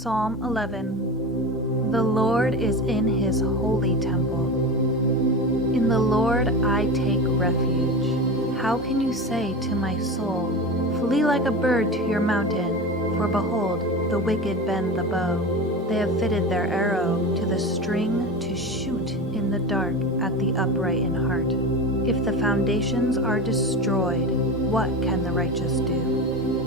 Psalm 11. The Lord is in his holy temple. In the Lord I take refuge. How can you say to my soul, flee like a bird to your mountain? For behold, the wicked bend the bow. They have fitted their arrow to the string to shoot in the dark at the upright in heart. If the foundations are destroyed, what can the righteous do?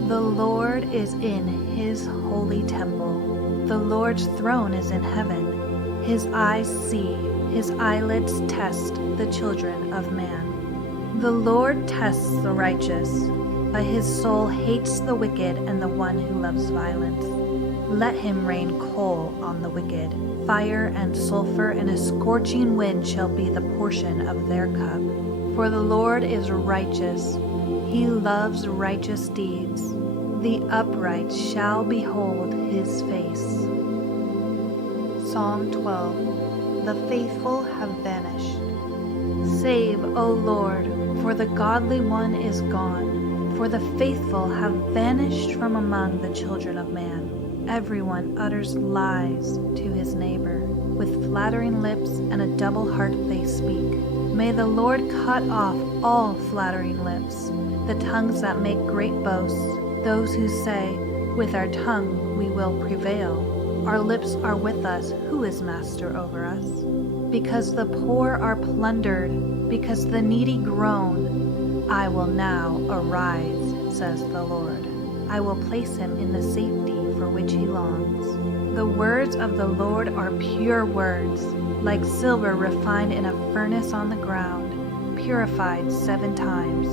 The Lord is in his holy temple. The Lord's throne is in heaven. His eyes see, his eyelids test the children of man. The Lord tests the righteous, but his soul hates the wicked and the one who loves violence. Let him rain coal on the wicked. Fire and sulfur and a scorching wind shall be the portion of their cup. For the Lord is righteous. He loves righteous deeds. The upright shall behold his face. Psalm 12. The faithful have vanished. Save, O Lord, for the godly one is gone. For the faithful have vanished from among the children of man. Everyone utters lies to his neighbor. With flattering lips and a double heart they speak. May the Lord cut off all flattering lips, the tongues that make great boasts, those who say, with our tongue we will prevail. Our lips are with us, who is master over us? Because the poor are plundered, because the needy groan, I will now arise, says the Lord. I will place him in the safety for which he longs. The words of the Lord are pure words, like silver refined in a furnace on the ground, purified 7 times.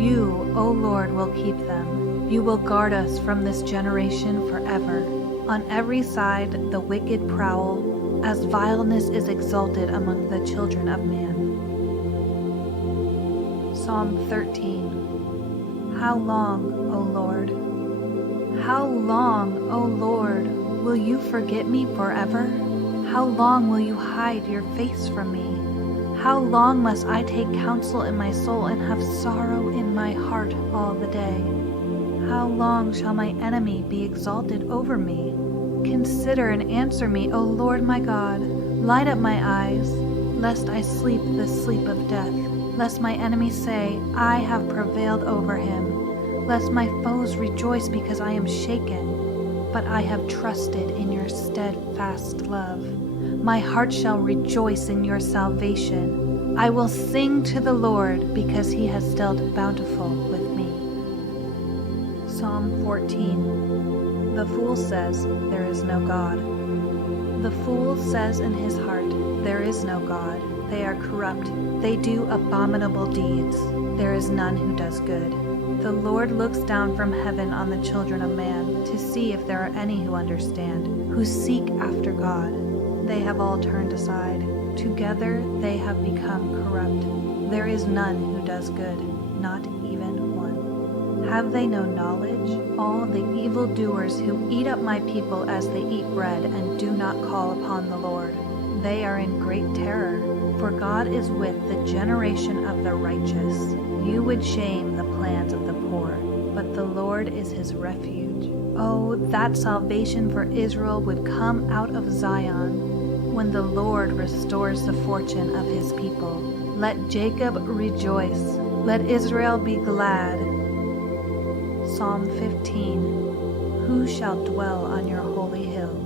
You, O Lord, will keep them. You will guard us from this generation forever. On every side the wicked prowl, as vileness is exalted among the children of man. Psalm 13. How long, O Lord? How long, O Lord, will you forget me forever? How long will you hide your face from me? How long must I take counsel in my soul and have sorrow in my heart all the day? How long shall my enemy be exalted over me? Consider and answer me, O Lord my God. Light up my eyes, lest I sleep the sleep of death, lest my enemies say, I have prevailed over him, lest my foes rejoice because I am shaken. But I have trusted in your steadfast love. My heart shall rejoice in your salvation. I will sing to the Lord because he has dealt bountiful with me. Psalm 14. The fool says, there is no God. The fool says in his heart, there is no God. They are corrupt. They do abominable deeds. There is none who does good. The Lord looks down from heaven on the children of man to see if there are any who understand, who seek after God. They have all turned aside. Together they have become corrupt. There is none who does good, not even one. Have they no knowledge? All the evildoers who eat up my people as they eat bread and do not call upon the Lord. They are in great terror, for God is with the generation of the righteous. You would shame the plans of the poor, but the Lord is his refuge. Oh, that salvation for Israel would come out of Zion. When the Lord restores the fortune of his people, let Jacob rejoice, let Israel be glad. Psalm 15. Who shall dwell on your holy hill?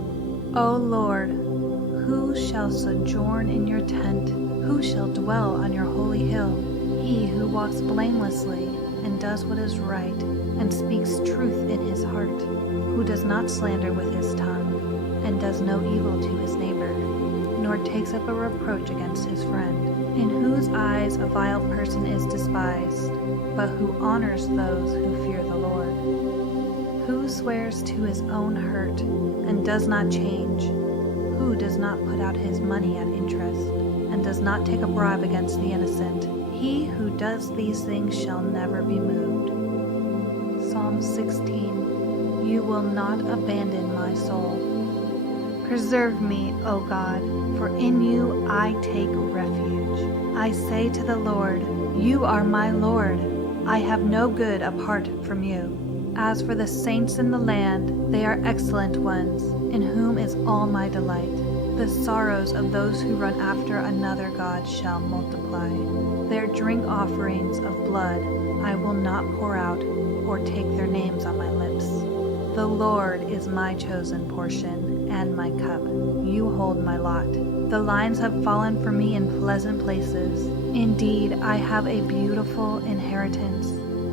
O Lord, who shall sojourn in your tent? Who shall dwell on your holy hill? He who walks blamelessly and does what is right and speaks truth in his heart, who does not slander with his tongue and does no evil to his neighbor, nor takes up a reproach against his friend, in whose eyes a vile person is despised, but who honors those who fear the Lord, who swears to his own hurt and does not change, who does not put out his money at interest and does not take a bribe against the innocent. He who does these things shall never be moved. Psalm 16. You will not abandon my soul. Preserve me, O God, for in you I take refuge. I say to the Lord, you are my Lord. I have no good apart from you. As for the saints in the land, they are excellent ones, in whom is all my delight. The sorrows of those who run after another god shall multiply. Their drink offerings of blood I will not pour out, or take their names on my lips. The Lord is my chosen portion and my cup. You hold my lot. The lines have fallen for me in pleasant places. Indeed, I have a beautiful inheritance.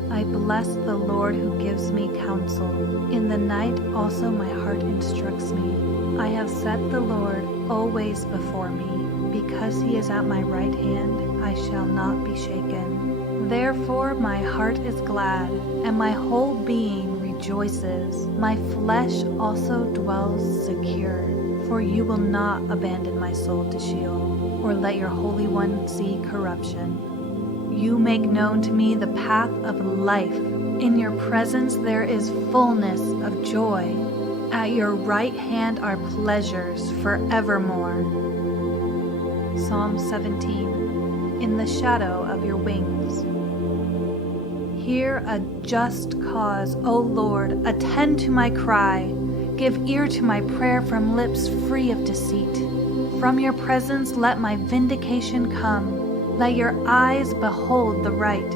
I bless the Lord who gives me counsel. In the night also my heart instructs me. I have set the Lord always before me. Because he is at my right hand, I shall not be shaken. Therefore my heart is glad, and my whole being rejoices. My flesh also dwells secure. For you will not abandon my soul to Sheol, or let your Holy One see corruption. You make known to me the path of life. In your presence there is fullness of joy. At your right hand are pleasures forevermore. Psalm 17. In the shadow of your wings. Hear a just cause, O Lord, attend to my cry. Give ear to my prayer from lips free of deceit. From your presence let my vindication come. Let your eyes behold the right.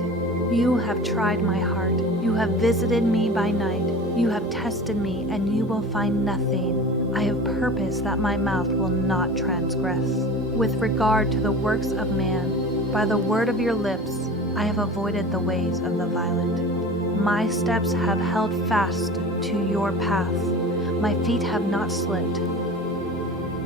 You have tried my heart. You have visited me by night. You have tested me, and you will find nothing. I have purposed that my mouth will not transgress. With regard to the works of man, by the word of your lips, I have avoided the ways of the violent. My steps have held fast to your path. My feet have not slipped.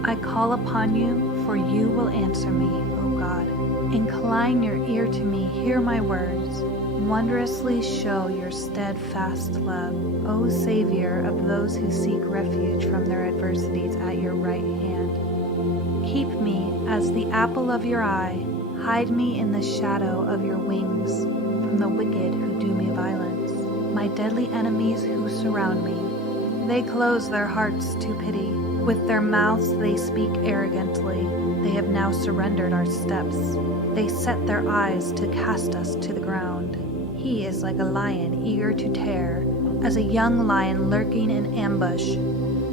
I call upon you, for you will answer me, O God. Incline your ear to me, hear my words. Wondrously show your steadfast love, O Savior of those who seek refuge from their adversities at your right hand. Keep me as the apple of your eye. Hide me in the shadow of your wings from the wicked who do me violence, my deadly enemies who surround me. They close their hearts to pity. With their mouths they speak arrogantly. They have now surrendered our steps. They set their eyes to cast us to the ground. He is like a lion eager to tear, as a young lion lurking in ambush.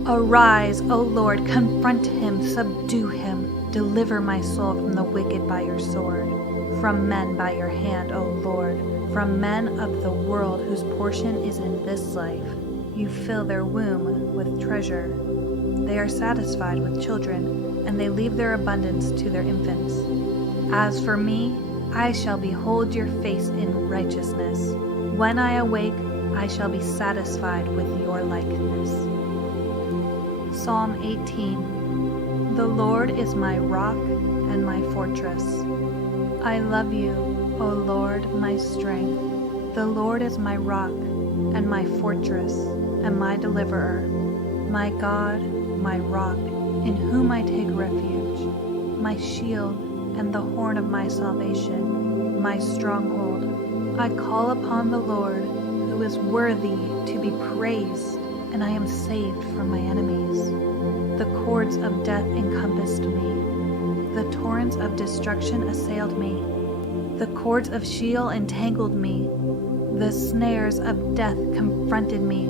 Arise, O Lord, confront him, subdue him. Deliver my soul from the wicked by your sword, from men by your hand, O Lord, from men of the world whose portion is in this life. You fill their womb with treasure. They are satisfied with children, and they leave their abundance to their infants. As for me, I shall behold your face in righteousness. When I awake, I shall be satisfied with your likeness. Psalm 18. The Lord is my rock and my fortress. I love you, O Lord, my strength. The Lord is my rock and my fortress and my deliverer, my God, my rock, in whom I take refuge, my shield and the horn of my salvation, my stronghold. I call upon the Lord, who is worthy to be praised, and I am saved from my enemies. The cords of death encompassed me. The torrents of destruction assailed me. The cords of Sheol entangled me. The snares of death confronted me.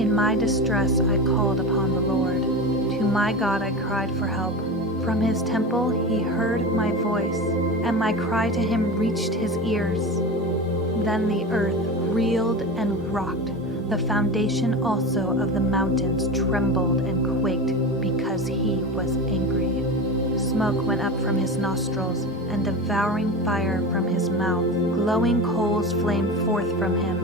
In my distress I called upon the Lord. To my God I cried for help. From his temple he heard my voice, and my cry to him reached his ears. Then the earth reeled and rocked. The foundation also of the mountains trembled and quaked because he was angry. Smoke went up from his nostrils, and devouring fire from his mouth. Glowing coals flamed forth from him.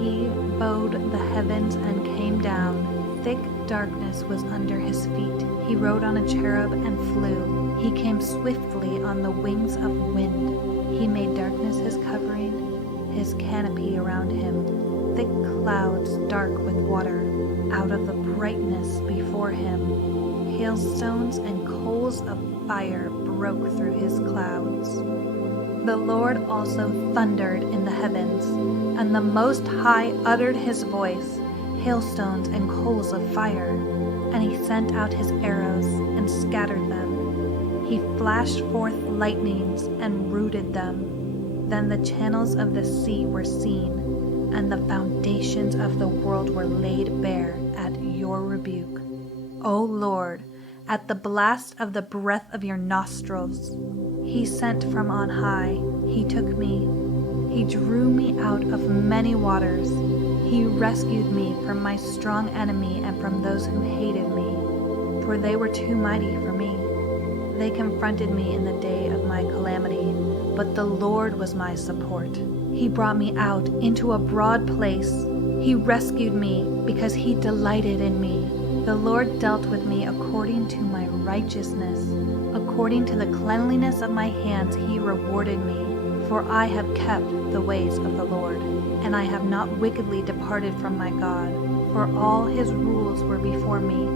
He bowed the heavens and came down. Thick darkness was under his feet. He rode on a cherub and flew. He came swiftly on the wings of wind. He made darkness his covering, his canopy around him. Thick clouds dark with water. Out of the brightness before him, hailstones and coals of fire broke through his clouds. The Lord also thundered in the heavens, and the Most High uttered his voice, hailstones and coals of fire, and he sent out his arrows and scattered them. He flashed forth lightnings and rooted them. Then the channels of the sea were seen. and the foundations of the world were laid bare at your rebuke. O Lord, at the blast of the breath of your nostrils, he sent from on high, he took me. He drew me out of many waters. He rescued me from my strong enemy and from those who hated me, for they were too mighty for me. They confronted me in the day of my calamity, but the Lord was my support. He brought me out into a broad place. He rescued me because he delighted in me. The Lord dealt with me according to my righteousness. According to the cleanliness of my hands he rewarded me. For I have kept the ways of the Lord, and I have not wickedly departed from my God. For all his rules were before me,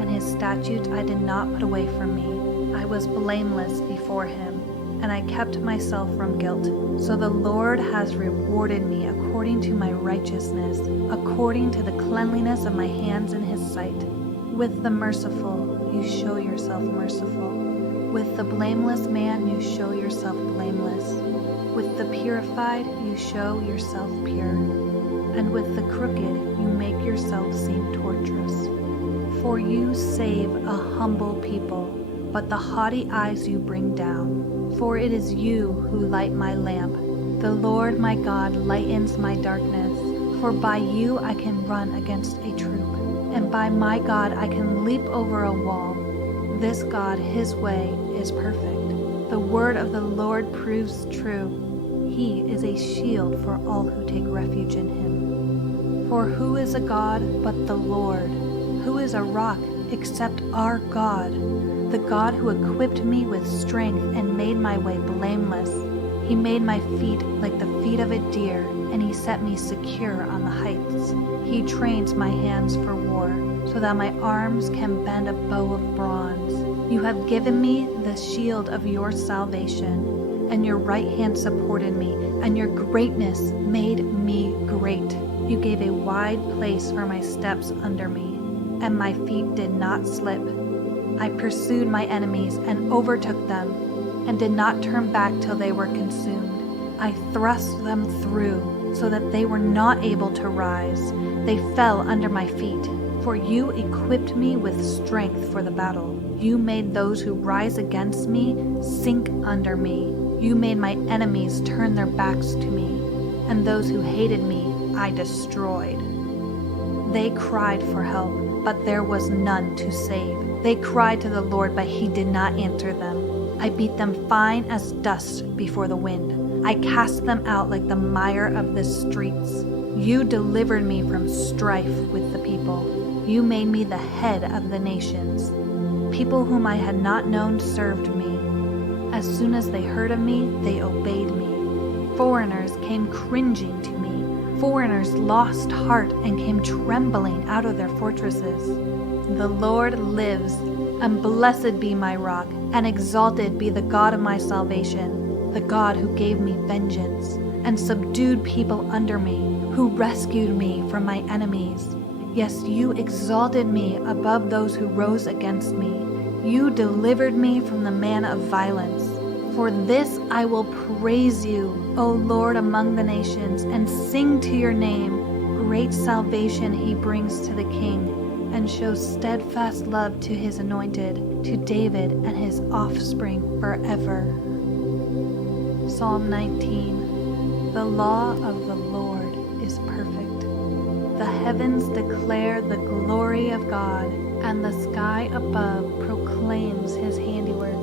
and his statutes I did not put away from me. I was blameless before him, and I kept myself from guilt. So the Lord has rewarded me according to my righteousness, according to the cleanliness of my hands in his sight. With the merciful you show yourself merciful. With the blameless man you show yourself blameless. With the purified you show yourself pure, and with the crooked you make yourself seem tortuous. For you save a humble people, but the haughty eyes you bring down. For it is you who light my lamp. The Lord my God lightens my darkness. For by you I can run against a troop, and by my God I can leap over a wall. This God, his way is perfect. The word of the Lord proves true. He is a shield for all who take refuge in him. For who is a God but the Lord? Who is a rock except our God? The God who equipped me with strength and made my way blameless. He made my feet like the feet of a deer, and he set me secure on the heights. He trains my hands for war, so that my arms can bend a bow of bronze. You have given me the shield of your salvation, and your right hand supported me, and your greatness made me great. You gave a wide place for my steps under me, and my feet did not slip. I pursued my enemies and overtook them, and did not turn back till they were consumed. I thrust them through, so that they were not able to rise. They fell under my feet. For you equipped me with strength for the battle. You made those who rise against me sink under me. You made my enemies turn their backs to me, and those who hated me I destroyed. They cried for help, but there was none to save. They cried to the Lord, but he did not answer them. I beat them fine as dust before the wind. I cast them out like the mire of the streets. You delivered me from strife with the people. You made me the head of the nations. People whom I had not known served me. As soon as they heard of me, they obeyed me. Foreigners came cringing to me. Foreigners lost heart and came trembling out of their fortresses. The Lord lives, and blessed be my rock, and exalted be the God of my salvation, the God who gave me vengeance, and subdued people under me, who rescued me from my enemies. Yes, you exalted me above those who rose against me. You delivered me from the man of violence. For this I will praise you, O Lord, among the nations, and sing to your name. Great salvation he brings to the king, and shows steadfast love to his anointed, to David and his offspring forever. Psalm 19. The law of the Lord is perfect. The heavens declare the glory of God, and the sky above proclaims his handiwork.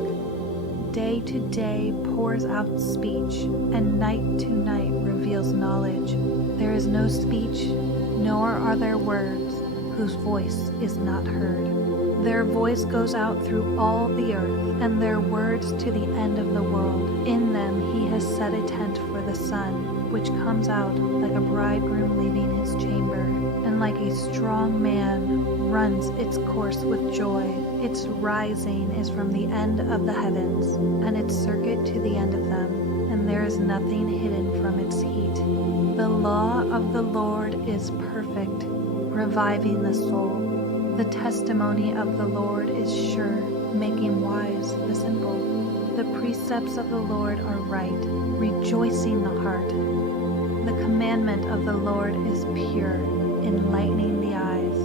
Day to day pours out speech, and night to night reveals knowledge. There is no speech, nor are there words, whose voice is not heard. Their voice goes out through all the earth, and their words to the end of the world. In them he has set a tent for the sun, which comes out like a bridegroom leaving his chamber, and like a strong man runs its course with joy. Its rising is from the end of the heavens, and its circuit to the end of them, and there is nothing hidden from its heat. The law of the Lord is perfect, reviving the soul. The testimony of the Lord is sure, making wise the simple. The precepts of the Lord are right, rejoicing the heart. The commandment of the Lord is pure, enlightening the eyes.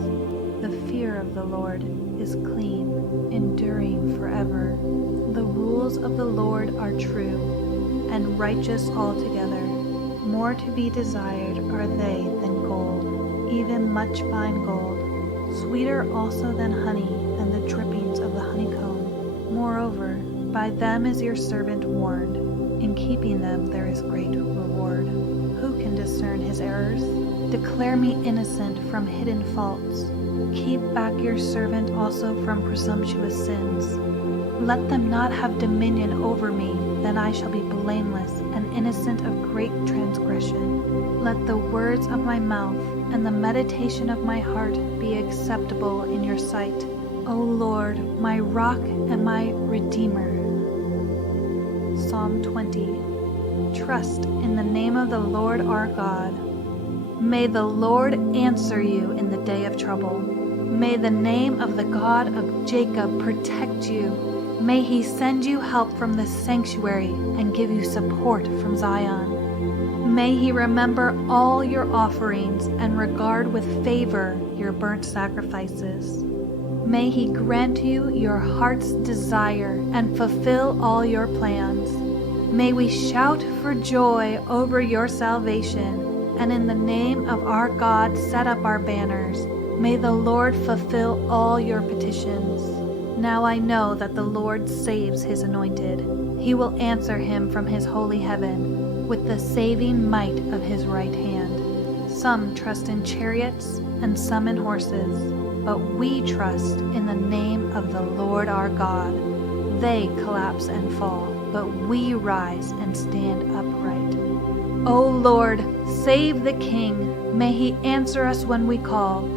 The fear of the Lord is clean, enduring forever. The rules of the Lord are true and righteous altogether. More to be desired are they than gold, even much fine gold, sweeter also than honey and the drippings of the honeycomb. Moreover, by them is your servant warned. In keeping them there is great reward. Who can discern his errors? Declare me innocent from hidden faults. Keep back your servant also from presumptuous sins. Let them not have dominion over me, then I shall be blameless and innocent of great transgression. Let the words of my mouth and the meditation of my heart be acceptable in your sight, O Lord, my rock and my redeemer. Psalm 20. Trust in the name of the Lord our God. May the Lord answer you in the day of trouble. May the name of the God of Jacob protect you. May he send you help from the sanctuary and give you support from Zion. May he remember all your offerings and regard with favor your burnt sacrifices. May he grant you your heart's desire and fulfill all your plans. May we shout for joy over your salvation, and in the name of our God set up our banners. May the Lord fulfill all your petitions. Now I know that the Lord saves his anointed. He will answer him from his holy heaven with the saving might of his right hand. Some trust in chariots and some in horses, but we trust in the name of the Lord our God. They collapse and fall, but we rise and stand upright. O Lord, save the King. May he answer us when we call.